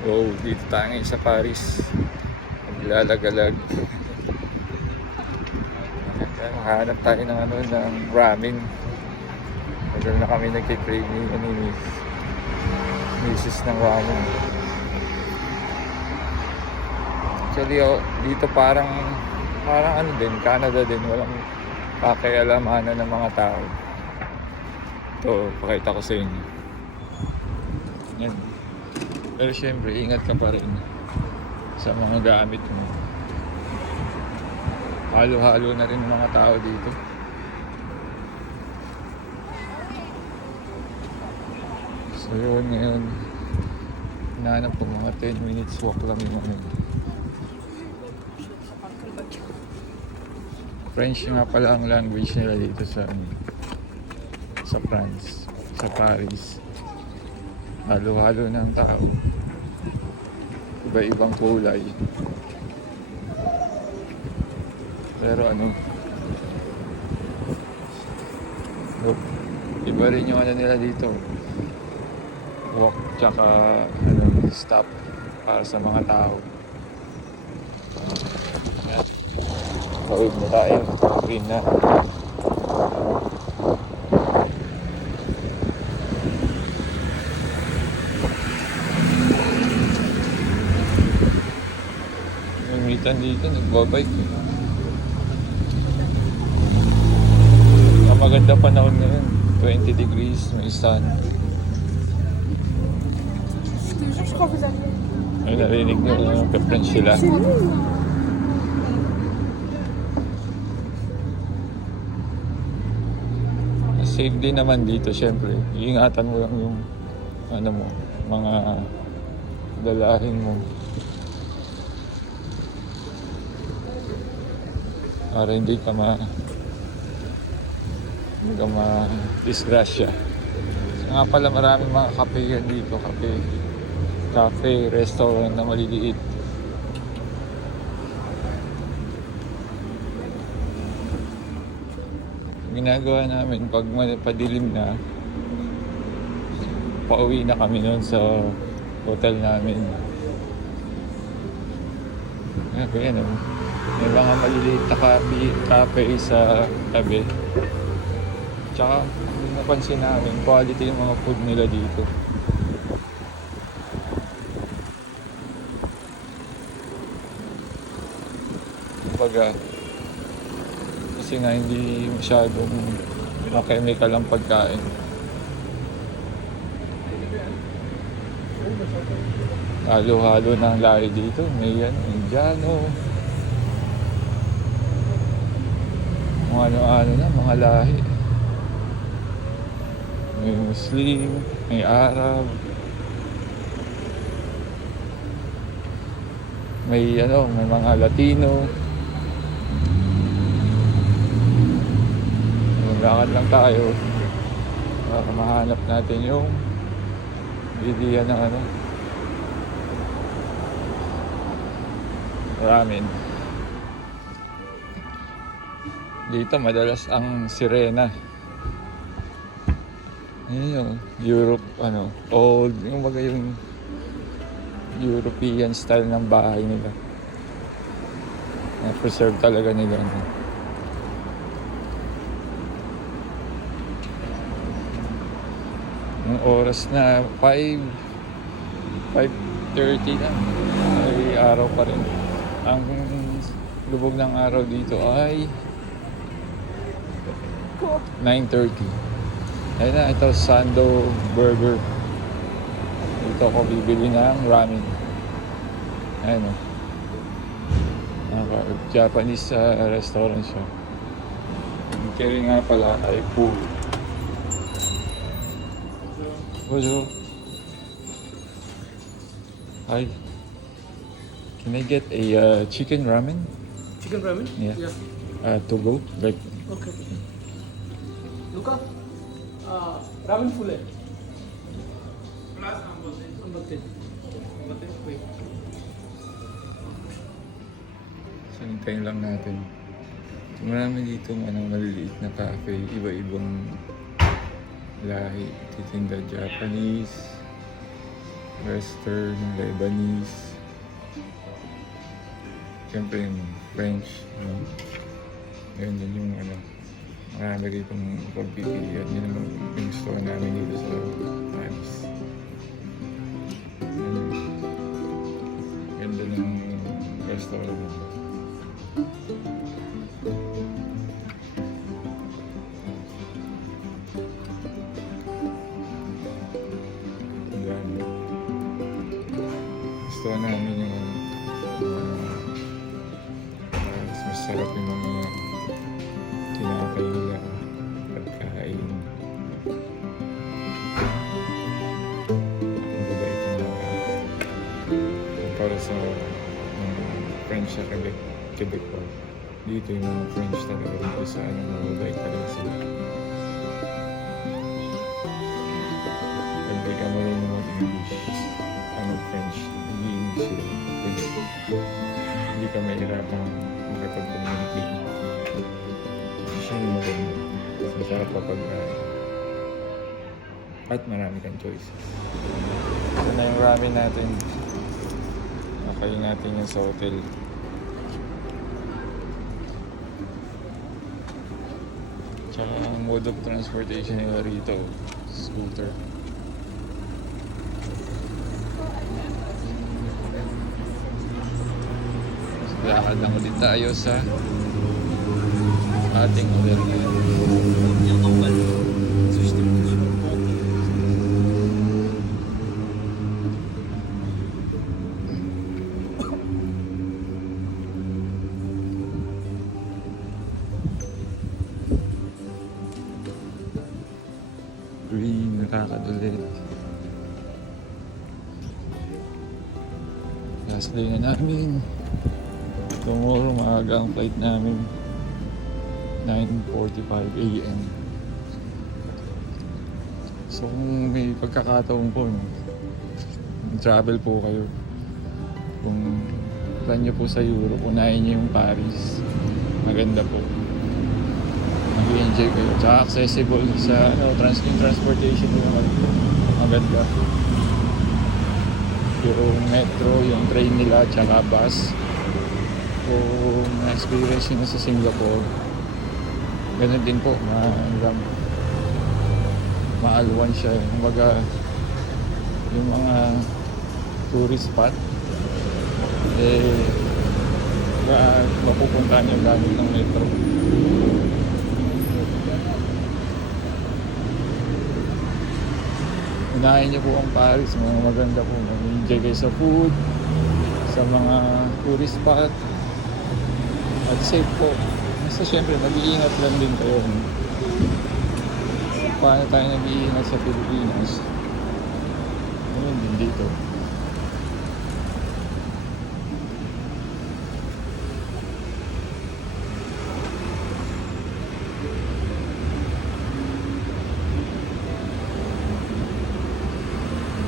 So, dito tayo ngayon sa Paris. Maglalagalag. Makahanap tayo ng ano, ng ramen. Tagal na kami nagkikrave ni, ano, ni misis ng ramen. Actually, oh, dito parang parang ano din, Canada din, walang pakialamanan ng mga tao. Ito, pakita ko sa inyo. Yan. Pero syempre, ingat ka pa rin sa mga gamit mo. Halo-halo na rin mga tao dito. So yun ngayon, hinahanap ko mga 10 minutes walk lang yung ano. French nga pala ang language nila dito sa ano, sa France, sa Paris. Halo-halo ng tao. Iba-ibang kulay. Pero ano, look, iba rin yung ano nila dito. Walk tsaka ano, stop para sa mga tao. Kawig na tayo. Green na. Mitan dito, nagbabike. Ang maganda panahon ngayon. 20 degrees, may sun. Ay, narinig nyo yung ka-French sila. Safe din naman dito, syempre. Iingatan mo lang yung ano mo, mga dalahin mo. Para hindi ka ma hindi ka ma disgrasya. Nga pala maraming mga kape yan dito, kape. Cafe, restaurant na maliliit. ginagawa namin pag padilim na pauwi na kami noon sa hotel namin kaya no may mga maliliit na cafe, cafe sa tabi tsaka napansin namin quality yung mga food nila dito kumbaga kasi nga hindi masyadong chemical ang pagkain. Halo-halo ng lahi dito. May yan, Indiano. Mga ano-ano na, mga lahi. May Muslim, may Arab. May ano, may mga Latino. Maglakad lang tayo para mahanap natin yung idea ng ano ramen dito madalas ang sirena. Yun yung Europe ano old yung baga yung European style ng bahay nila. Na preserve talaga nila ano. Yung oras na 5 5.30 na ay araw pa rin. Ang lubog ng araw dito ay 9.30 ayun na ito Sando Burger dito ako bibili ng ramen ayun o Naka- Japanese uh, restaurant siya kaya nga pala ay pool Bonjour. Hi. Can I get a uh, chicken ramen? Chicken ramen? Yeah. Uh, to go? Like, Okay. Luca, uh, ramen full है अंबत्ते अंबत्ते wait sanitayin lang natin. Marami dito ano, maliliit na cafe, iba-ibang lahi, titinda Japanese, Western, Lebanese. Siyempre yung French. No? Yun, yun yung ano. Marami ditong pagpipilian. Yun yung store namin dito sa Paris. Ganda ng restaurant. Yan. Gusto namin yung uh, mas masarap yung mga French sa Quebec, Quebec pa. Dito yung mga French talaga dito sa ano, mababait talaga sila. Pag di ka marunong mag-English, ano French, nag-English sila. Then, hindi ka mahirapan makipag-communicate. Siya yung maganda. Masarap pa pagkain. At marami kang choices. Ito na yung ramen natin. Nakain natin yung sa hotel. Ang mode of transportation nila rito, scooter. Lakad lang ulit tayo sa ating hotel Last day na namin. Tomorrow maaga ang flight namin. 9.45 a.m. So kung may pagkakataon po, travel po kayo. Kung plan nyo po sa Europe, unahin nyo yung Paris. Maganda po. Mag-enjoy kayo. Tsaka accessible sa ano, trans yung transportation yung maganda. Yung metro, yung train nila, tsaka bus. Kung na-experience nyo sa Singapore. Ganun din po ma hanggang maalwan siya. Kumbaga yung mga tourist spot eh ma mapupuntahan yung gamit ng metro unahin niyo po ang Paris mga maganda po mag-enjoy kayo sa food sa mga tourist spot at safe po. Basta syempre, mag-iingat lang din kayo. Paano tayo nag-iingat sa Pilipinas? Ayun din dito.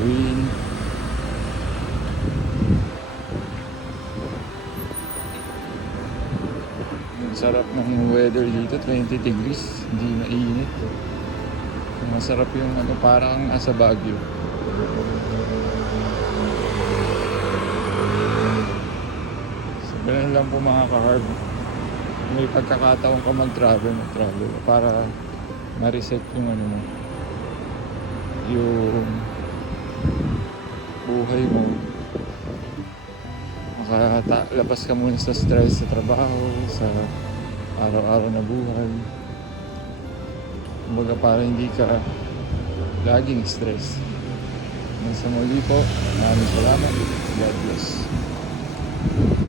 Green. Ang sarap ng weather dito, 20 degrees, hindi mainit. Masarap yung ano, parang nasa Baguio. So, ganun lang po mga ka-harb. May pagkakataon ka mag-travel, mag-travel para ma-reset yung ano mo, yung buhay mo. Makalabas ka muna sa stress sa trabaho, sa araw-araw na buhay. Kumbaga para hindi ka laging stress. Hanggang sa muli po, maraming salamat. God bless.